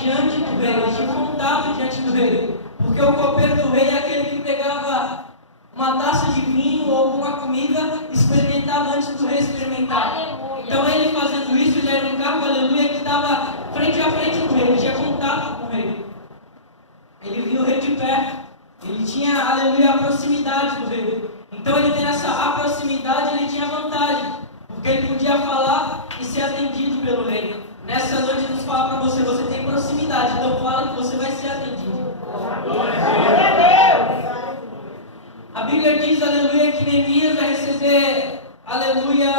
diante do rei, eles tinham contato diante do rei. Porque o copeiro do rei é aquele que pegava uma taça de vinho ou alguma comida, experimentava antes do rei experimentar. Aleluia. Então ele fazendo isso, ele era um cargo, aleluia, que estava frente a frente com o rei, ele tinha contato com o rei. Ele via o rei de perto, ele tinha, aleluia, a proximidade do rei. Então ele tem essa proximidade, ele tinha vantagem, porque ele podia falar e ser atendido pelo rei. Nessa noite Deus fala para você, você tem proximidade, então fala que você vai ser atendido. A Bíblia diz, aleluia, que Neemias vai receber, aleluia,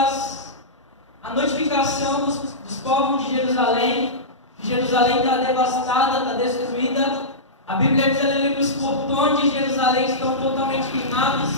a notificação dos povos de Jerusalém. Jerusalém está devastada, está destruída. A Bíblia diz, aleluia, que os portões de Jerusalém estão totalmente queimados.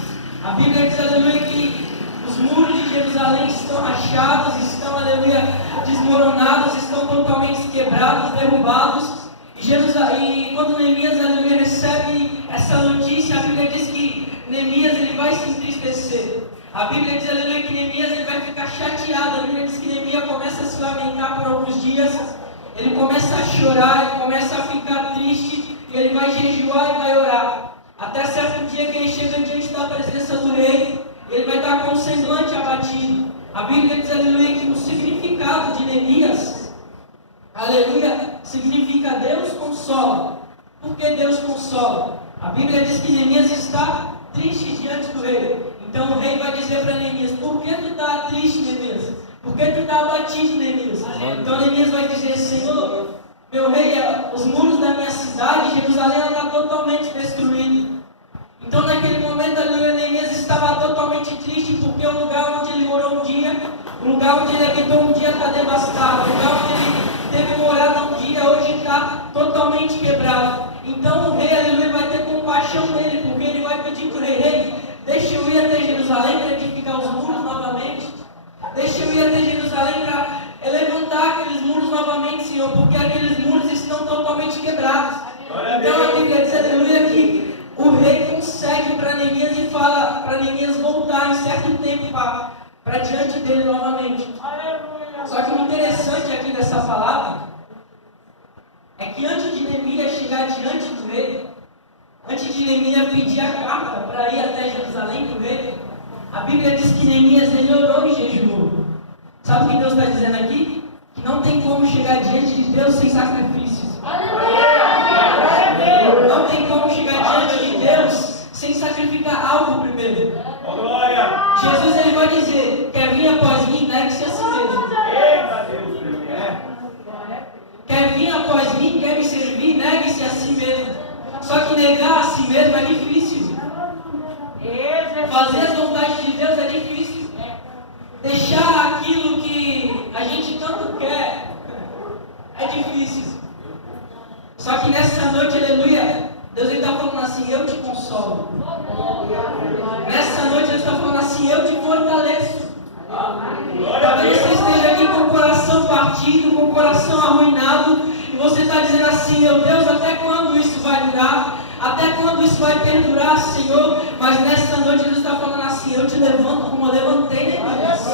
A Bíblia diz, aleluia, que os muros de Jerusalém estão rachados, estão, aleluia, desmoronados, estão totalmente quebrados, derrubados. E quando Neemias, aleluia, recebe essa notícia, a Bíblia diz que Neemias ele vai se entristecer. A Bíblia diz, aleluia, que Neemias ele vai ficar chateado. A Bíblia diz que Neemias começa a se lamentar por alguns dias. Ele começa a chorar, ele começa a ficar triste. E ele vai jejuar e vai orar. Até certo dia que ele chega diante da presença do rei, ele vai estar com o semblante abatido. A Bíblia diz, aleluia, que o significado de Neemias, aleluia, significa Deus consola. Por que Deus consola? A Bíblia diz que Neemias está triste diante do rei. Então o rei vai dizer para Neemias, por que tu está triste, Neemias? Por que tu está abatido, Neemias? Então Neemias vai dizer, Senhor, meu rei, os muros da minha cidade, Jerusalém, está totalmente destruído. Então naquele momento, aleluia, Neemias estava totalmente triste, porque o lugar onde ele morou um dia, o lugar onde ele habitou um dia está devastado, o lugar onde ele teve morada um dia, hoje está totalmente quebrado. Então o rei, aleluia, vai ter compaixão dele, porque ele vai pedir para o rei, deixa eu ir até Jerusalém para edificar os muros novamente. Deixa eu ir até Jerusalém para levantar aqueles muros novamente, Senhor, porque aqueles muros estão totalmente quebrados. Então a Bíblia diz, aleluia, que o rei consegue para Neemias e fala para Neemias voltar em certo tempo para diante dele novamente. Só que o interessante aqui dessa palavra é que antes de Neemias chegar diante do rei, antes de Neemias pedir a carta para ir até Jerusalém para o rei, a Bíblia diz que Neemias ele orou e jejuou. Sabe o que Deus está dizendo aqui? Que não tem como chegar diante de Deus sem sacrifícios. Não tem como chegar diante de Deus sem sacrificar algo primeiro. Jesus ele vai dizer, quer vir após mim, negue-se a si mesmo. Quer vir após mim, quer me servir, negue-se a si mesmo. Só que negar a si mesmo é difícil. Fazer as vontades de Deus é difícil. Deixar aquilo que a gente tanto quer é difícil. Só que nessa noite, aleluia, Deus está falando assim, eu te consolo. Nessa noite Ele está falando assim, eu te fortaleço. Talvez você esteja aqui com o coração partido, com o coração arruinado, e você está dizendo assim, meu Deus, até quando isso vai durar? Até quando isso vai perdurar, Senhor? Mas nessa noite Deus está falando assim, eu te levanto como eu levantei Neemias.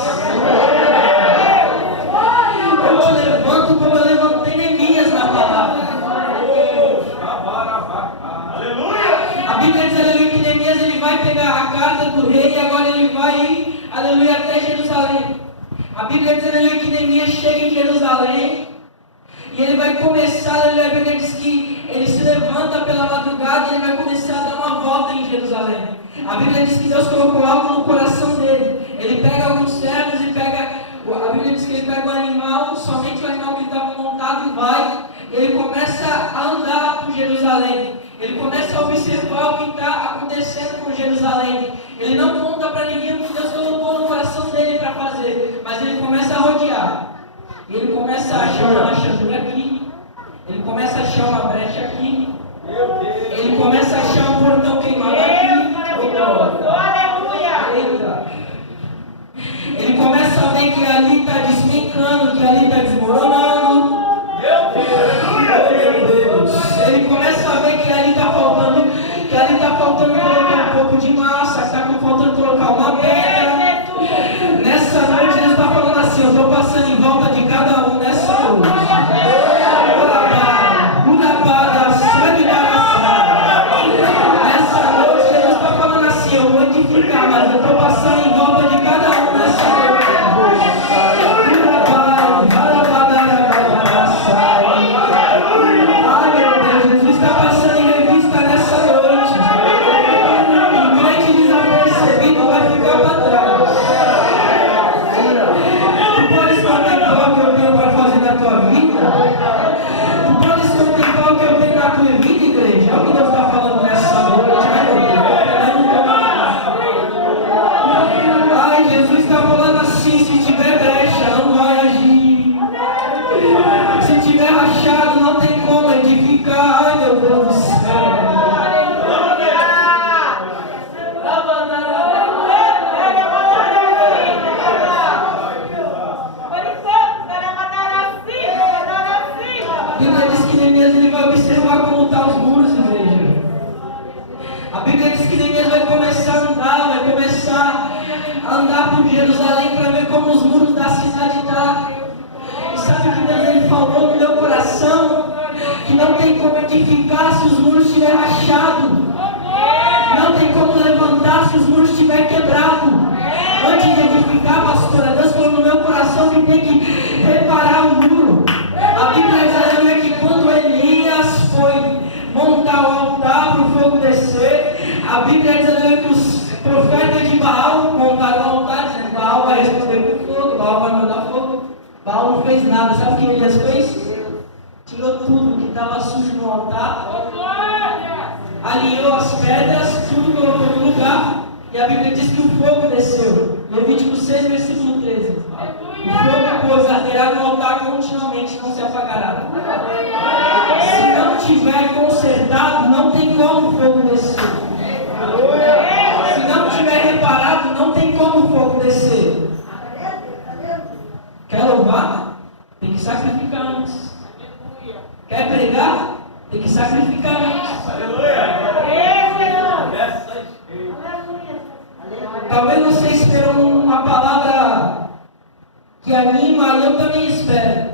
Eu te levanto como eu levantei Neemias na palavra. A Bíblia diz, aleluia, que Neemias ele vai pegar a carta do rei e agora ele vai ir, aleluia, até Jerusalém. A Bíblia diz, aleluia, que Neemias chega em Jerusalém e ele vai começar, aleluia, a Bíblia diz que ele se levanta pela madrugada e ele vai começar a dar uma volta em Jerusalém. A Bíblia diz que Deus colocou algo no coração dele. Ele pega alguns servos e a Bíblia diz que ele pega um animal, somente o animal que ele estava montado e vai. Ele começa a andar por Jerusalém. Ele começa a observar o que está acontecendo com Jerusalém. Ele não conta para ninguém o que Deus colocou no coração dele para fazer, mas ele começa a rodear. Ele começa a achar uma rachadura aqui. Ele começa a achar uma brecha aqui. Ele começa a achar um portão queimado aqui. Aleluia! Ele começa a ver que ali está despencando, que ali está desmoronando. Meu Deus! Ele começa a ver que ali está faltando colocar um pouco de massa, está faltando colocar uma pedra. Nessa noite Deus está falando assim, eu estou passando em volta de cada um nessa noite. Bíblia diz que Neemias ele vai observar como estão os muros, igreja. A Bíblia diz que Neemias vai começar a andar, vai começar a andar por Jerusalém para ver como os muros da cidade estão. E sabe o que Deus ele falou no meu coração? Que não tem como edificar se os muros estiverem rachados. Não tem como levantar se os muros estiverem quebrados. Antes de edificar, pastora, Deus falou no meu coração que tem que reparar o muro. A Bíblia diz que quando Elias foi montar o altar para o fogo descer, a Bíblia diz que os profetas de Baal montaram o altar, dizendo: Baal vai responder com fogo, Baal vai mandar fogo. Baal não fez nada. Sabe o que Elias fez? Tirou tudo que estava sujo no altar, alinhou as pedras, tudo colocou no lugar, e a Bíblia diz que o fogo desceu. Levítico 6, versículo 13. O fogo, pois, arderá no altar continuamente, não se apagará. Se não tiver consertado, não tem como o fogo descer. Se não tiver reparado, não tem como o fogo descer. Quer louvar? Tem que sacrificar antes. Quer pregar? Tem que sacrificar antes. Talvez você esperou uma palavra que anima, e eu também espero.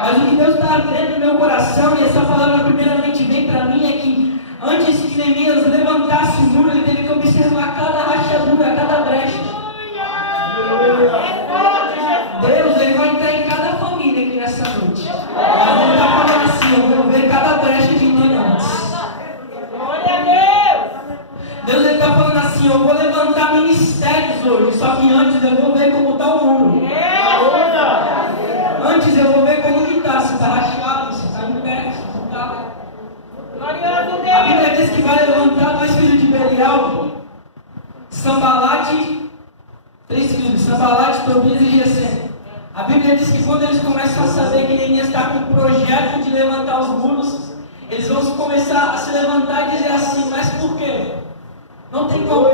Mas o que Deus está dentro do meu coração, e essa palavra primeiramente vem para mim, é que antes que Neemias levantasse o muro, ele teve que observar cada rachadura, cada brecha. Deus, ele vai entrar em cada família aqui nessa noite. Mas ele está falando assim: eu vou ver cada brecha de ignorantes. Deus está falando assim: eu vou levantar ministérios hoje, só que antes eu vou ver como está o muro. Antes eu vou ver como que está, se está rachado, se está em pé, se não está. A Bíblia diz que vai levantar 2 filhos de Belial, Sambalate, 3 filhos, Sambalate, Tobias e Gesem. A Bíblia diz que quando eles começam a saber que Neemias está com o projeto de levantar os muros, eles vão começar a se levantar e dizer assim: mas por quê? Não tem como.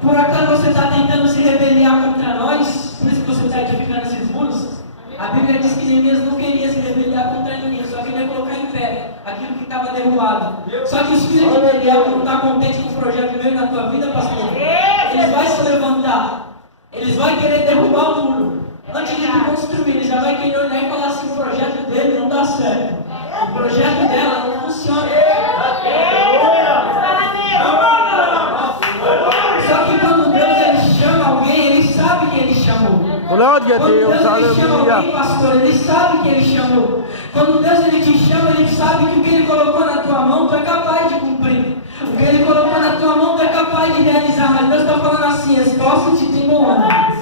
Por acaso você está tentando se rebeliar contra nós? Por isso que você está edificando esses muros? A Bíblia diz que Neemias não queria se rebeliar contra ninguém, só queria colocar em pé aquilo que estava derrubado. Só que os filhos de Belial não estão contentes com o projeto que veio na tua vida, pastor. Eles vão se levantar. Eles vão querer derrubar o muro. Antes de construir, ele já vai querer olhar e falar assim: o projeto dele não dá certo. O projeto dela não funciona. Só que quando Deus ele chama alguém, ele sabe que ele chamou. Quando Deus ele chama alguém, pastor, ele sabe que ele chamou. Quando Deus ele te chama, ele sabe que o que ele colocou na tua mão, tu é capaz de cumprir. O que ele colocou na tua mão, tu é capaz de realizar. Mas Deus está falando assim: esforce-te de bom ânimo.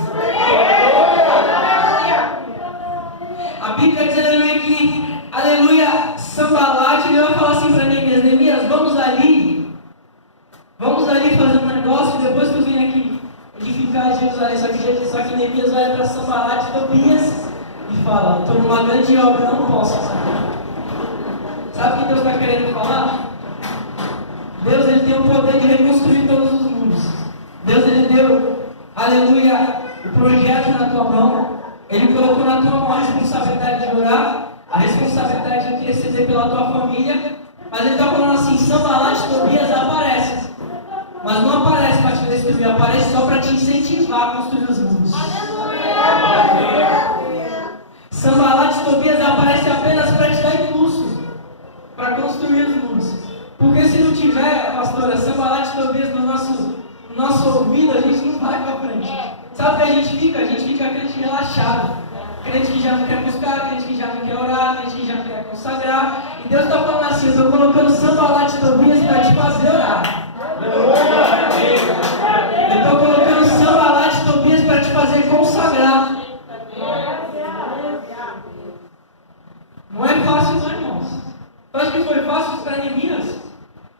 A Bíblia diz, aleluia, que, aleluia, Sambalate, ele vai falar assim para Neemias: Neemias, vamos ali fazer um negócio, depois que eu vim aqui edificar Jerusalém. Só que Neemias vai para Sambalate, Tobias, e fala: estou numa grande obra, não posso. Sabe o que Deus está querendo falar? Deus ele tem o poder de reconstruir todos os mundos. Deus ele deu, aleluia, o projeto na tua mão. Ele colocou na tua mão a responsabilidade de orar, a responsabilidade de interceder pela tua família. Mas ele está falando assim: Sambalate e Tobias aparecem, mas não aparece para te destruir, aparece só para te incentivar a construir os mundos. Sambalate e Tobias aparecem apenas para te dar impulso para construir os mundos. Porque se não tiver, pastora, Sambalate e Tobias no nosso ouvido, a gente não vai para frente. Sabe o que a gente fica? A gente fica crente relaxado. Crente que já não quer buscar, crente que já não quer orar, crente que já não quer consagrar. E Deus está falando assim: eu estou colocando Sambalate e Tobias para te fazer orar. Eu estou colocando Sambalate e Tobias para te fazer consagrar. Não é fácil, não, irmãos. Eu acho que foi fácil para Neemias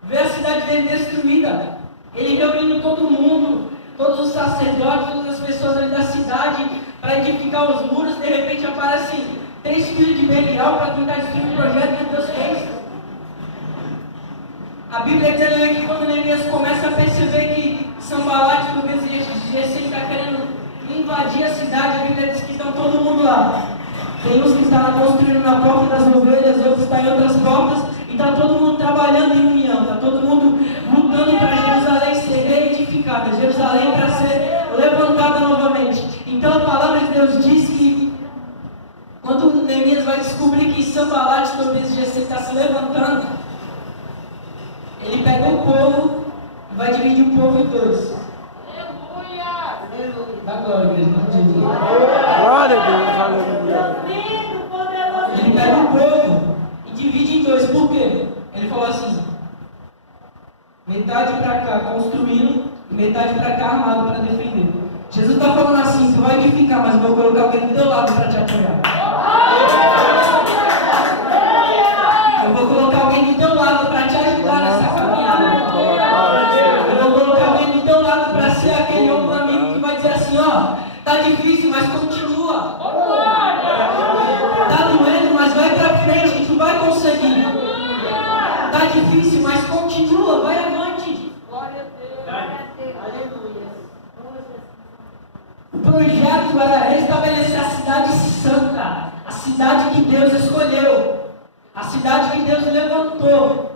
ver a cidade dele destruída. Ele reunindo todo mundo, todos os sacerdotes, todas as pessoas ali da cidade, para edificar os muros. De repente aparecem 3 filhos de Belial para tentar destruir o projeto que Deus fez. A Bíblia diz que quando Neemias começa a perceber que Sambalate e Tobias está querendo invadir a cidade, a Bíblia diz que estão todo mundo lá. Tem uns que estão construindo na porta das ovelhas, outros estão em outras portas, e está todo mundo trabalhando em união, está todo mundo lutando para Jerusalém ser reedificada, Jerusalém para ser levantada novamente. Então a palavra de Deus diz que quando Neemias vai descobrir que Sanbalat, Tobias e Gesem está se levantando, ele pega o povo e vai dividir o povo em dois. Dá glória, igreja, não diz. Glória a Deus, aleluia. Ele pega o povo e divide em dois. Por quê? Ele falou assim: metade para cá construindo, metade para cá armado para defender. Jesus está falando assim: tu vai edificar, mas eu vou colocar alguém do teu lado para te apoiar. Eu vou colocar alguém do teu lado para te ajudar nessa caminhada. Eu vou colocar alguém do teu lado para ser aquele ombro amigo que vai dizer assim: ó, tá difícil, mas continua. Tá doendo, mas vai para frente, que tu vai conseguir. Tá difícil, mas continua, vai avante. O projeto era restabelecer a cidade santa, a cidade que Deus escolheu, a cidade que Deus levantou.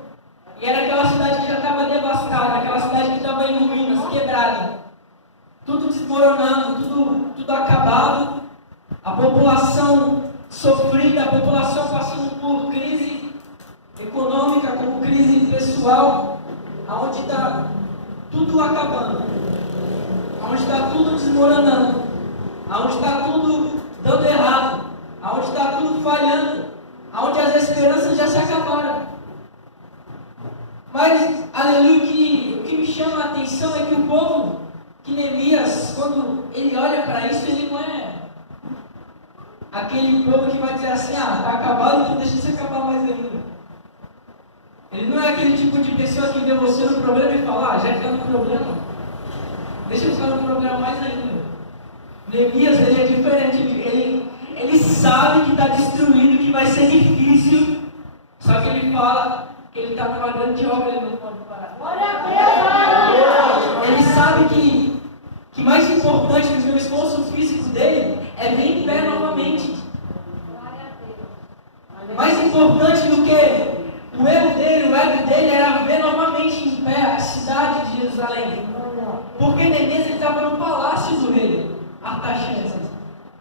E era aquela cidade que já estava devastada, aquela cidade que estava em ruínas, quebrada. Tudo desmoronando, tudo acabado. A população sofrida, a população passando por crise econômica, como crise pessoal, aonde está tudo acabando, aonde está tudo desmoronando, aonde está tudo dando errado, aonde está tudo falhando, aonde as esperanças já se acabaram. Mas, aleluia, o que me chama a atenção é que o povo, que Neemias, quando ele olha para isso, ele não é aquele povo que vai dizer assim: ah, está acabado, então deixa se acabar mais ainda. Ele não é aquele tipo de pessoa que vê você no problema e fala: ah, já está no problema, deixa eu ficar no problema mais ainda. Neemias, ele é diferente, ele sabe que está destruído, que vai ser difícil, só que ele fala que ele está numa grande obra, ele não pode parar. Ele sabe que mais importante do que o esforço físico dele é vir em pé novamente. Mais importante do que o erro dele, o ego dele, era ver novamente em pé a cidade de Jerusalém. Porque Neemias estava no palácio do rei Artaxerxes.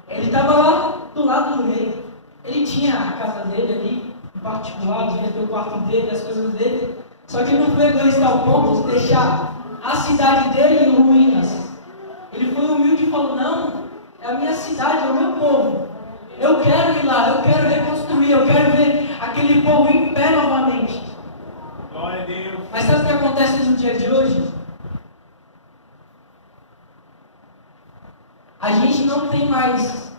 Ele estava lá do lado do rei. Ele tinha a casa dele ali, em particular, devia ter o quarto dele, as coisas dele. Só que ele não foi egoísta ao ponto de deixar a cidade dele em ruínas. Ele foi humilde e falou: não, é a minha cidade, é o meu povo. Eu quero ir lá, eu quero reconstruir, eu quero ver aquele povo em pé novamente. Glória a Deus. Mas sabe o que acontece no dia de hoje? A gente não tem mais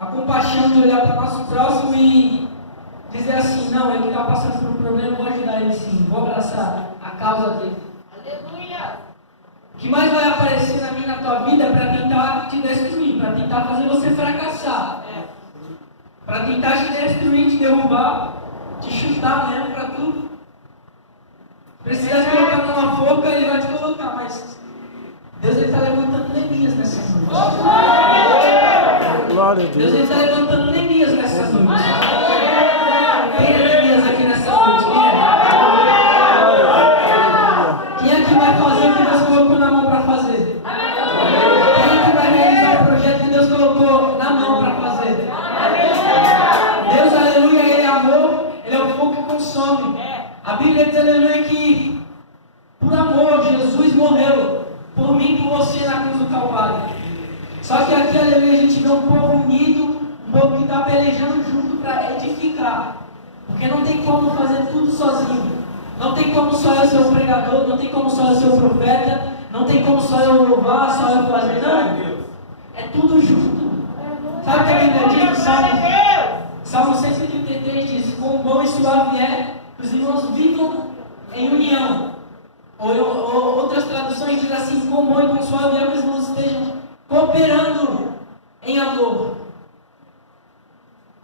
a compaixão de olhar para o nosso próximo e dizer assim: não, ele está passando por um problema, eu vou ajudar ele sim, vou abraçar a causa dele. Aleluia! O que mais vai aparecer na minha e na tua vida é para tentar te destruir, para tentar fazer você fracassar, para tentar te destruir, te derrubar, te chutar mesmo para tudo. Precisa te colocar numa forca, ele vai te colocar, mas Deus está levantando Neemias nessa noite. Glória a Deus. Deus está levantando Neemias nessa noite. Quem é Neemias aqui nessa noite? Quem é que vai fazer o que Deus colocou na mão para fazer? Quem é que vai realizar o projeto que Deus colocou na mão para fazer? Deus, aleluia, Ele é amor, Ele é o fogo que consome. A Bíblia diz, aleluia, que por amor Jesus morreu por mim e por você na cruz do Calvário. Só que aqui, aleluia, a gente vê um povo unido, um povo que está pelejando junto para edificar. Porque não tem como fazer tudo sozinho. Não tem como só eu ser o pregador, não tem como só eu ser o profeta, não tem como só eu louvar, só eu fazer, não. É tudo junto. Sabe o que a Bíblia diz no Salmo 133 diz: quão bom e suave é que os irmãos vivam em união. Ou outras traduções dizem assim: quão bom e quão suave é que os irmãos estejam cooperando em amor.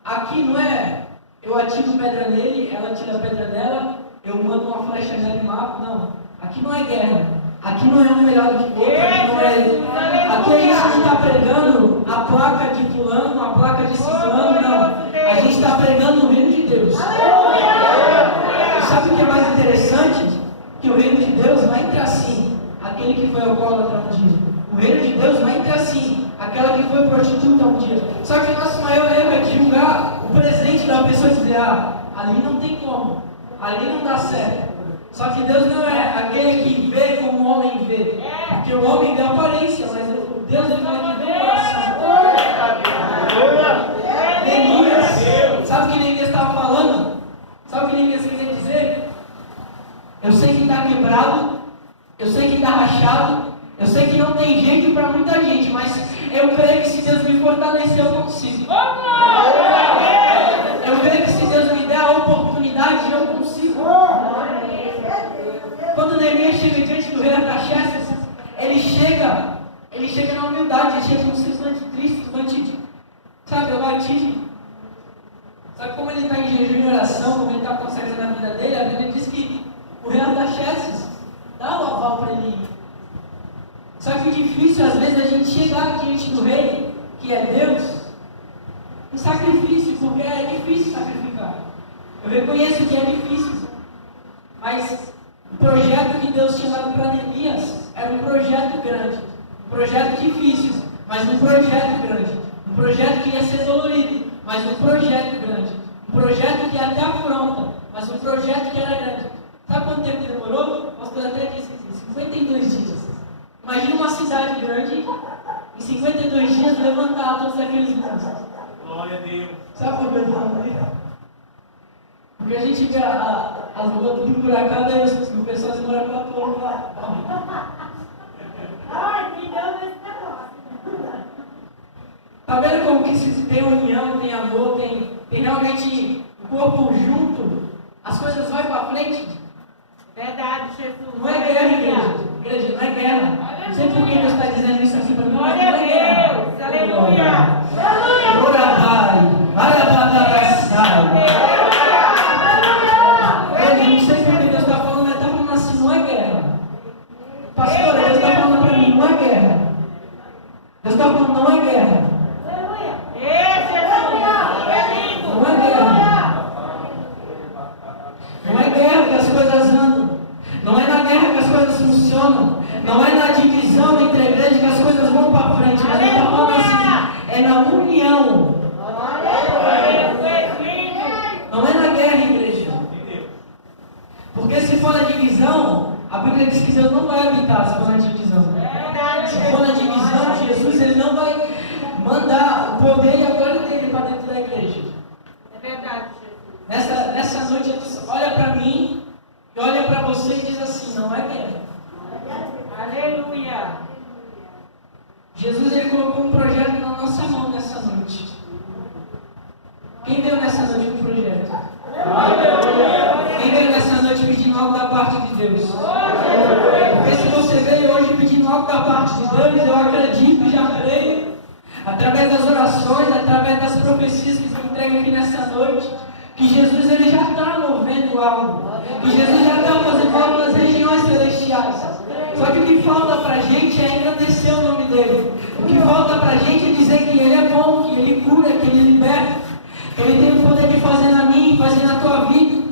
Aqui não é eu atiro pedra nele, ela atira pedra nela, eu mando uma flecha nela e mato. Não. Aqui não é guerra. Aqui não é um melhor do que o outro. Aqui, não é... aqui a gente não está pregando a placa de fulano, a placa de ciclano. Deus. E sabe o que é mais interessante? Que o reino de Deus não é entre assim, aquele que foi alcoólatra um dia. O reino de Deus não é entre assim, aquela que foi prostituta um dia. Só que o nosso maior erro é julgar o presente da pessoa e dizer, ali não tem como, ali não dá certo. Só que Deus não é aquele que vê como o homem vê. Porque o homem vê a aparência, mas Deus é aquele que vê o coração. Neemias, sabe o que Neemias estava falando? Sabe o que Neemias queria dizer? Eu sei que está quebrado, eu sei que está rachado, eu sei que não tem jeito para muita gente, mas eu creio que se Deus me fortalecer, eu consigo. Eu creio que se Deus me der a oportunidade, eu consigo. Quando Neemias chega diante do rei Artaxerxes, ele chega na humildade, ele chega como se fosse triste, sabe, abatido. Sabe como ele está em jejum e oração, como ele está consagrando a vida dele, a Bíblia diz que o rei Artaxerxes dá o aval para ele ir. Só que o difícil, às vezes, é a gente chegar diante do rei, que é Deus, em sacrifício, porque é difícil sacrificar. Eu reconheço que é difícil, mas o projeto que Deus tinha dado para Neemias era um projeto grande, um projeto difícil, mas um projeto grande, um projeto que ia ser dolorido, mas um projeto grande, um projeto que até afronta, mas um projeto que era grande. Sabe quanto tempo demorou? O pastor até disse 52 dias. Imagina uma cidade grande, em 52 dias levantar todos aqueles muros. Glória a Deus. Sabe por que eu falo isso? Porque a gente vê as ruas tudo buracadas e o pessoal se mora 4 anos lá. Ai, que Deus esse negócio. Tá vendo como que se tem união, tem amor, tem realmente o corpo junto, as coisas vão para frente? Verdade, Jesus. Não é guerra, igreja, não é guerra. Não sei por que Deus está dizendo isso aqui para mim. Glória a Deus, aleluia. Glória não sei por que Deus está falando, mas está falando assim, não é guerra. Pastora, Deus está falando para mim, não é guerra. Deus está falando, não é guerra. Não é guerra. Não é guerra que as coisas andam. Não é na guerra que as coisas funcionam. Não é na divisão entre a igreja que as coisas vão para frente. Mas ele está falando assim, é na união. Não é na guerra, igreja. Porque se for na divisão, a Bíblia diz que Deus não vai habitar se for na divisão. Se for na divisão, Jesus ele não vai mandar o poder e a glória dele para dentro da igreja. É verdade, Jesus. Nessa noite, olha para mim e olha para você e diz assim, não é guerra. Aleluia. Jesus ele colocou um projeto na nossa mão nessa noite. Quem veio nessa noite com o projeto? Quem veio nessa noite pedindo algo da parte de Deus? Porque se você veio hoje pedindo algo da parte de Deus, eu acredito, já creio, através das orações, através das profecias que foram entregues aqui nessa noite, que Jesus ele já está movendo algo, que Jesus já está fazendo algo nas regiões celestiais. Só que o que falta para a gente é engrandecer o nome dele. O que falta para a gente é dizer que ele é bom, que ele cura, que ele liberta, que ele tem o poder de fazer na minha e fazer na tua vida.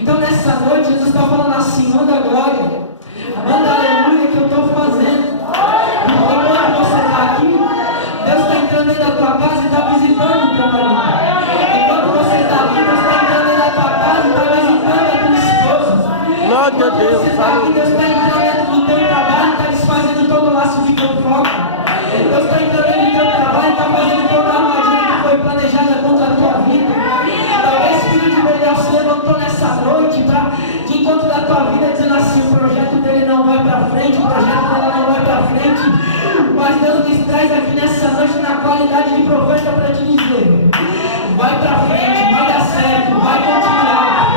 Então nessa noite Jesus está falando assim, manda glória, manda aleluia que eu estou fazendo. Enquanto você está aqui, Deus está entrando dentro da tua casa e está visitando o teu marido. Enquanto você está aqui, Deus está entrando dentro da tua casa e está visitando a tua esposa. Glória a Deus. Você está aqui, Deus está entrando dentro do teu trabalho e está desfazendo todo o laço de fofoca. Deus está entrando dentro do teu trabalho e está fazendo toda a armadilha que foi planejada contra a tua vida. Talvez filho de Belial se levantou nessa noite para de encontro da tua vida dizendo assim, o projeto dele não vai para frente, o projeto dela não vai para frente. Mas Deus nos traz aqui nessa noite na qualidade de profeta para te dizer, vai para frente, vai dar certo, vai continuar.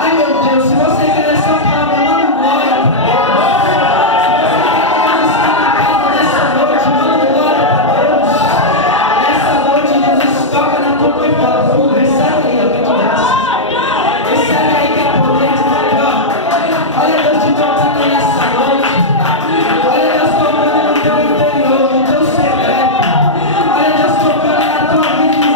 Ai meu Deus, se você quer essa palavra, manda glória para Deus. Se você quer estar na casa nessa noite, manda glória para Deus. Nessa noite Jesus toca na tua mãe e fala, filho, recebe aí, que é de graça. Recebe aí que é poder de Deus. Olha Deus te tocando nessa noite. Olha Deus tocando no teu interior, no teu secreto. Olha Deus tocando na tua vida.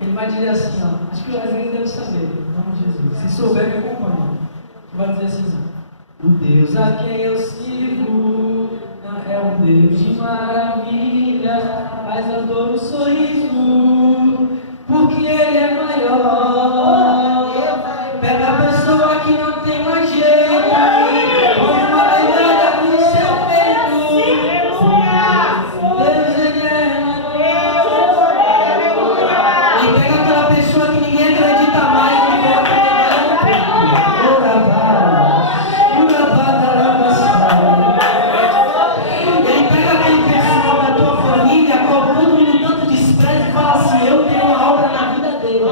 Ele vai dizer assim, ó, acho que o Wesley deve saber, em nome de Jesus. Se souber, me acompanha. Ele vai dizer assim, o Deus a quem eu sirvo é um Deus de maravilha, mas eu dou um sorriso, porque Ele é maior. Pega a pessoa que não tem mais jeito, põe uma medalha no seu peito. Deus, Ele é maior. E pega aquela pessoa que ninguém acredita mais e coloca a medalha no peito. E aí pega aquele pessoal da tua família, a qual todo mundo tanto despreza e fala assim, eu tenho uma obra na vida dele.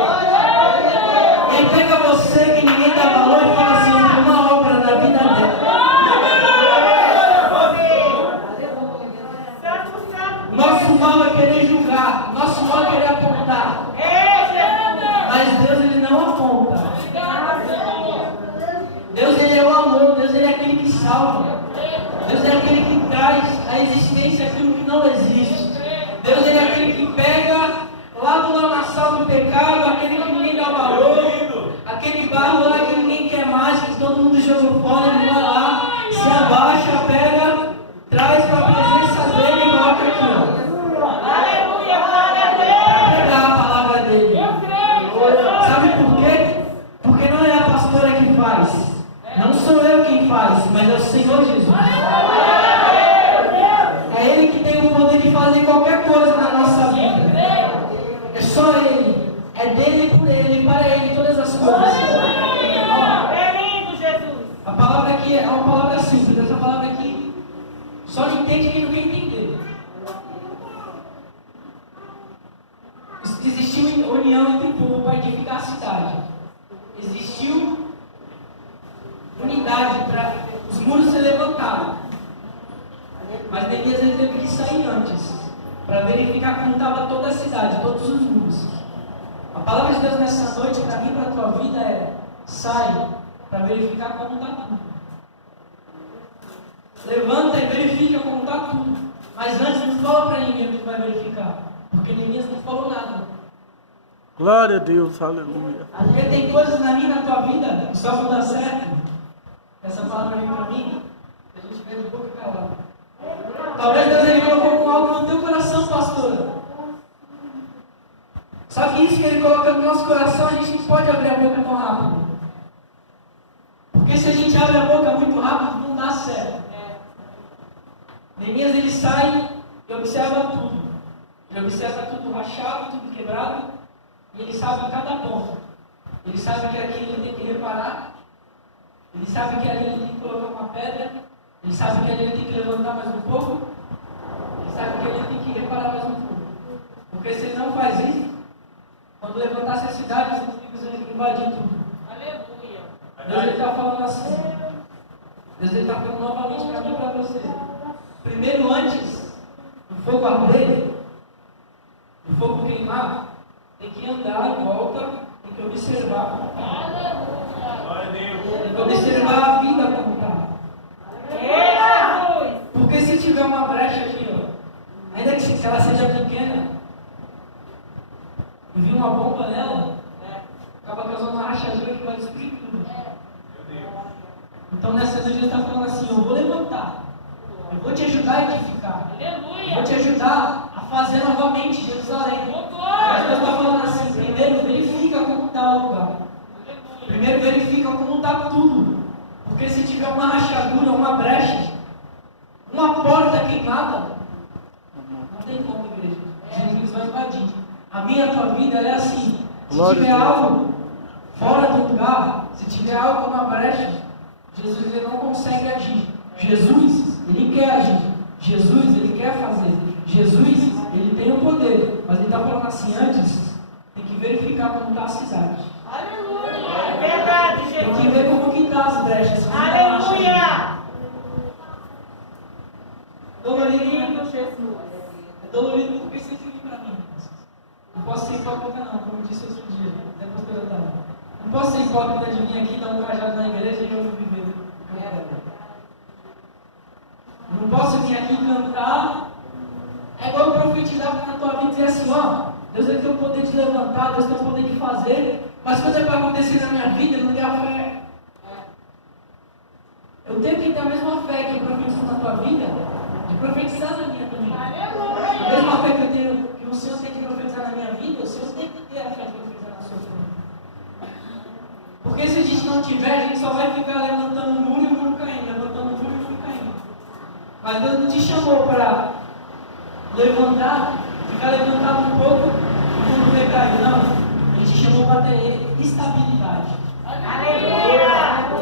E aí pega você que ninguém dá valor e fala assim, eu tenho uma obra na vida dele. Nosso mal é querer julgar, nosso mal é querer apontar. Mas Deus, Ele não aponta. Deus, Ele é o amor, Deus, Ele é aquele que salva. Deus é aquele que traz à existência aquilo que não existe. Deus, Ele é aquele que pega lá do lamaçal do pecado, aquele que ninguém dá valor, aquele barro lá que ninguém quer mais, que todo mundo jogou fora, Ele vai lá, se abaixa, pega, traz para a presença dEle e coloca aqui, ó. Pegar a palavra dEle. Sabe por quê? Porque não é a pastora que faz. Não sou eu quem faz, mas é o Senhor Jesus. É Ele que tem o poder de fazer qualquer coisa na nossa vida. É só Ele. É dele, por Ele, para Ele, todas as coisas. A palavra aqui é uma palavra simples. Essa palavra aqui só não entende quem não quer entender. Existiu união entre o povo para edificar a cidade. Existiu unidade para os muros ser levantados. Mas Neemias ele teve que sair antes para verificar como estava toda a cidade, todos os muros. A palavra de Deus nessa noite para mim e para a tua vida é: sai para verificar como está tudo. Levanta e verifica como está tudo. Mas antes não fala para ninguém que tu vai verificar, porque Neemias não falou nada. Glória a Deus, aleluia. Porque tem coisas na minha e na tua vida que só vão dar certo. Essa palavra vem para mim, que a gente vê de boca calada. Talvez Deus ele colocou algo no teu coração, pastora. Só que isso que Ele coloca no nosso coração, a gente não pode abrir a boca tão rápido. Porque se a gente abre a boca muito rápido, não dá certo. Neemias ele sai e observa tudo. Ele observa tudo rachado, tudo quebrado. E ele sabe cada ponto. Ele sabe que aqui ele tem que reparar. Ele sabe que ali ele tem que colocar uma pedra. Ele sabe que ali ele tem que levantar mais um pouco. Ele sabe que ali ele tem que reparar mais um pouco. Porque se ele não faz isso, quando levantasse a cidade, os inimigos iam invadir tudo. Aleluia. Deus está falando assim. Deus está falando novamente para mim e para você. Primeiro, antes do fogo arder, do fogo queimar, tem que andar em volta, tem que observar como está. Tem que observar a vida como está. Porque se tiver uma brecha aqui, ó, ainda que ela seja pequena, e vir uma bomba nela, acaba causando uma rachadura que vai destruir tudo. Então nessa noite ele está falando assim: eu vou levantar, eu vou te ajudar a edificar, eu vou te ajudar a fazer novamente Jerusalém. Mas Deus está falando assim: primeiro verifica como está o lugar, primeiro verifica como está tudo. Porque se tiver uma rachadura, uma brecha, uma porta queimada, não tem como, igreja. Os inimigos vão invadir. A minha, a tua vida é assim. Se tiver algo fora do lugar, se tiver algo uma brecha, Jesus ele não consegue agir. Jesus, ele quer agir. Jesus, ele quer fazer. Jesus, ele tem o poder. Mas ele está falando assim: antes, tem que verificar como está a cidade. Aleluia. É verdade, Tem Jesus. que ver como que está as brechas. Aleluia. Dolorido, Jesus. É dolorido porque isso aqui para mim. Não posso ser hipócrita não, como eu disse outro dia, depois que eu estava. Não posso ser hipócrita de vir aqui dar um cajado na igreja e eu vou viver. Não posso vir aqui cantar. É igual eu profetizar na tua vida e dizer assim: ó, Deus ele tem o poder de levantar, Deus tem o poder de fazer, mas coisa para acontecer na minha vida, eu não tenho a fé. Eu tenho que ter a mesma fé que profetizou na tua vida, de profetizar na minha também. A mesma fé que eu tenho, que o Senhor tem que profetizar na minha vida, o Senhor tem que ter a fé de profetizar na sua vida. Porque se a gente não tiver, a gente só vai ficar levantando o muro e o muro caindo, levantando o muro e o muro caindo. Mas Deus não te chamou para levantar, ficar levantado um pouco e o muro vai cair, não. Ele te chamou para ter estabilidade.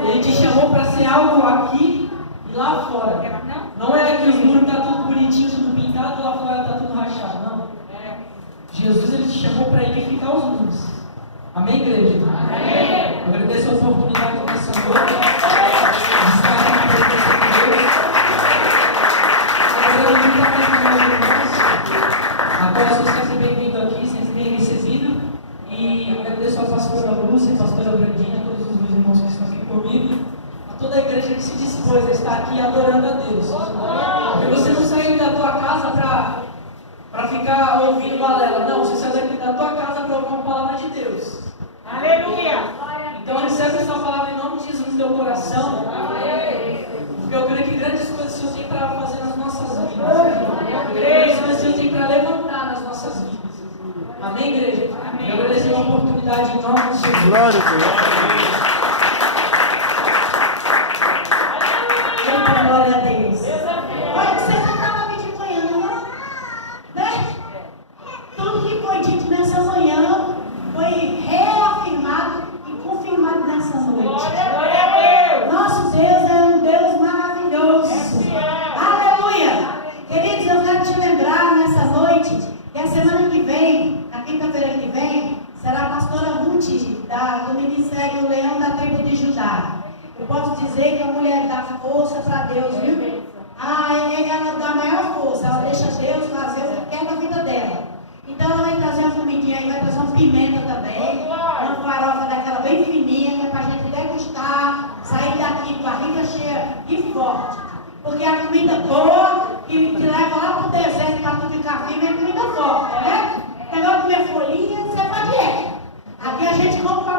Ele te chamou para ser algo aqui e lá fora. Não é que os muros estão tudo bonitinho, tudo pintado, lá fora está tudo rachado, não. Jesus ele te chamou para edificar os muros. Amém, igreja? Amém. Eu agradeço a oportunidade dessa noite de estar aqui na presença de Deus. Agora muito mais com meus irmãos. Agora vocês sejam bem-vindos aqui, vocês bem recebidos. E agradeço a pastora Lúcia, a pastora Brandinha, a todos os meus irmãos que estão aqui comigo, a toda a igreja que se dispôs a estar aqui adorando a Deus. Porque você não saiu da tua casa para ficar ouvindo balela. Não, você saiu daqui da tua casa para ouvir uma palavra de Deus. Aleluia! Então recebe essa palavra em nome de Jesus no teu coração. Porque eu creio que grandes coisas o Senhor tem para fazer nas nossas vidas. Grandes coisas o Senhor tem para levantar nas nossas vidas. Amém, igreja? Amém. Eu agradeço a oportunidade em nome de Jesus. Glória a Deus. Glória a Deus. Olha, você não estava me de manhã, né? Tudo que foi dito nessa manhã foi reafirmado e confirmado nessa noite. Glória a Deus! Nosso Deus é um Deus maravilhoso. Aleluia! Queridos, eu quero te lembrar nessa noite que a semana que vem, na quinta-feira que vem, será a pastora Ruth do Ministério Leão da Tribo de Judá. Eu posso dizer que a mulher dá força para Deus, viu? Ela dá maior força, ela deixa Deus fazer o que quer na vida dela. Então ela vai trazer uma comidinha aí, vai trazer uma pimenta também, uma farofa daquela bem fininha, que é para a gente degustar, sair daqui com a barriga cheia e forte. Porque a comida boa, que te leva lá para o deserto para tu ficar firme, é comida forte, né? Pegar comer folhinha, isso é para dieta. Aqui a gente come para